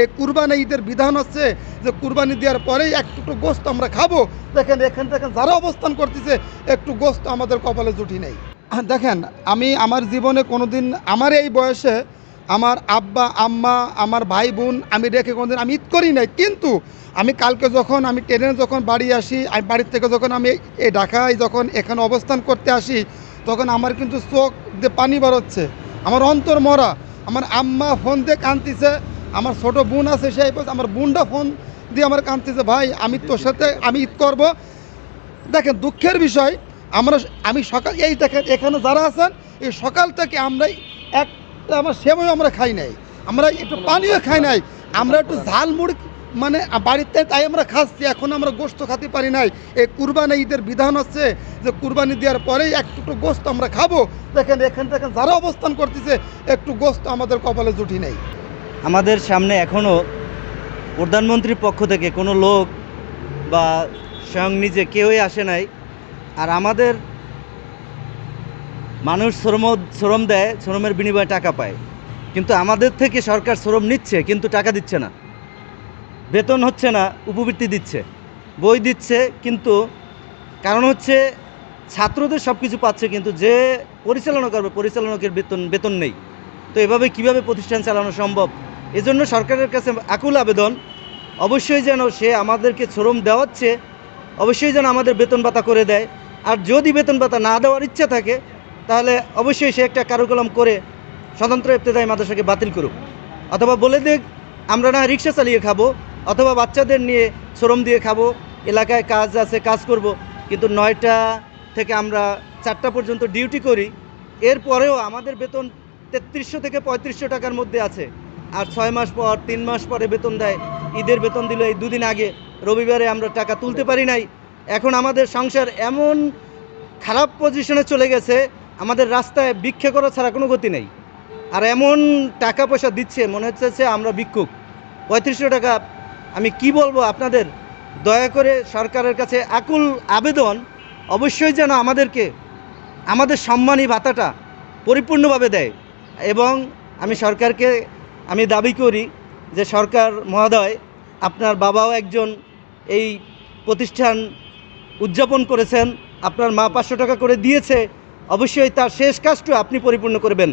এই কুরবানি ঈদের বিধান হচ্ছে যে কুরবানি দেওয়ার পরেই একটু গোস্ত আমরা খাবো। দেখেন এখান থেকে যারা অবস্থান করতেছে একটু গোস্ত আমাদের কপালে জুটি নেই। দেখেন আমি আমার জীবনে কোনোদিন আমার এই বয়সে আমার আব্বা আম্মা আমার ভাই বোন আমি রেখে কোনোদিন আমি ঈদ করি নাই, কিন্তু আমি কালকে যখন আমি ট্রেনে যখন বাড়ি আসি, আমি বাড়ির থেকে যখন আমি এই ঢাকায় যখন এখানে অবস্থান করতে আসি, তখন আমার কিন্তু চোখ দিয়ে পানি বেরোচ্ছে, আমার অন্তর মরা। আমার আম্মা ফোন দিয়ে কাঁদতেছে, আমার ছোট বোন আছে সেই আমার বোনটা ফোন দিয়ে আমার কাঁদতেছে, ভাই আমি তোর সাথে আমি ঈদ করব। দেখেন দুঃখের বিষয় আমি সকাল এই দেখেন এখানে যারা আছেন এই সকাল থেকে আমরা একটা আমার সেবই আমরা খাই নাই, আমরা একটু পানিও খাই নাই, আমরা একটু ঝাল মুড়ি মানে বাড়িতে তাই আমরা খাচ্ছি, এখন আমরা গোস্ত খেতে পারি নাই। এই কুরবানি ঈদের বিধান হচ্ছে যে কুরবানি দেওয়ার পরেই একটু গোস্ত আমরা খাবো। দেখেন এখান থেকে যারা অবস্থান করতেছে একটু গোস্ত আমাদের কপালে জুটি নেই। আমাদের সামনে এখনও প্রধানমন্ত্রীর পক্ষ থেকে কোনো লোক বা স্বয়ং নিজে কেউই আসে নাই। আর আমাদের মানুষ শ্রম দেয়, শ্রমের বিনিময়ে টাকা পায়, কিন্তু আমাদের থেকে সরকার শ্রম নিচ্ছে কিন্তু টাকা দিচ্ছে না, বেতন হচ্ছে না, উপবৃত্তি দিচ্ছে, বই দিচ্ছে, কিন্তু কারণ হচ্ছে ছাত্রদের সব কিছু পাচ্ছে, কিন্তু যে পরিচালনা করবে পরিচালকের বেতন নেই। তো এভাবে কিভাবে প্রতিষ্ঠান চালানো সম্ভব? এজন্য সরকারের কাছে আকুল আবেদন, অবশ্যই যেন সে আমাদেরকে শ্রম দেওয়াচ্ছে, অবশ্যই যেন আমাদের বেতন ভাতা করে দেয়। আর যদি বেতন ভাতা না দেওয়ার ইচ্ছা থাকে তাহলে অবশ্যই সে একটা কারিকুলাম করে স্বতন্ত্র ইবতেদায়ী মাদ্রাসাকে বাতিল করুক, অথবা বলে দেখ আমরা না রিক্সা চালিয়ে খাবো, অথবা বাচ্চাদের নিয়ে শ্রম দিয়ে খাবো, এলাকায় কাজ আছে কাজ করব, কিন্তু 9টা থেকে আমরা 4টা পর্যন্ত ডিউটি করি, এরপরেও আমাদের বেতন 3300 থেকে 3500 টাকার মধ্যে আছে। আর 6 মাস পর 3 মাস পরে বেতন দেয়। ঈদের বেতন দিল এই দুদিন আগে, রবিবারে আমরা টাকা তুলতে পারি নাই। এখন আমাদের সংসার এমন খারাপ পজিশনে চলে গেছে, আমাদের রাস্তায় ভিক্ষা করা ছাড়া কোনো গতি নেই। আর এমন টাকা পয়সা দিচ্ছে মনে হচ্ছে আমরা ভিক্ষুক। 3500 টাকা, আমি কি বলবো আপনাদের, দয়া করে সরকারের কাছে আকুল আবেদন, অবশ্যই যেন আমাদেরকে আমাদের সম্মানী ভাতাটা পরিপূর্ণভাবে দেয়। এবং আমি সরকারকে আমি দাবি করি যে সরকার মহোদয়, আপনার বাবাও একজন এই প্রতিষ্ঠান উদযাপন করেছেন, আপনার মা 500 টাকা করে দিয়েছে, অবশ্যই তার শেষ কাজটা আপনি পরিপূর্ণ করবেন।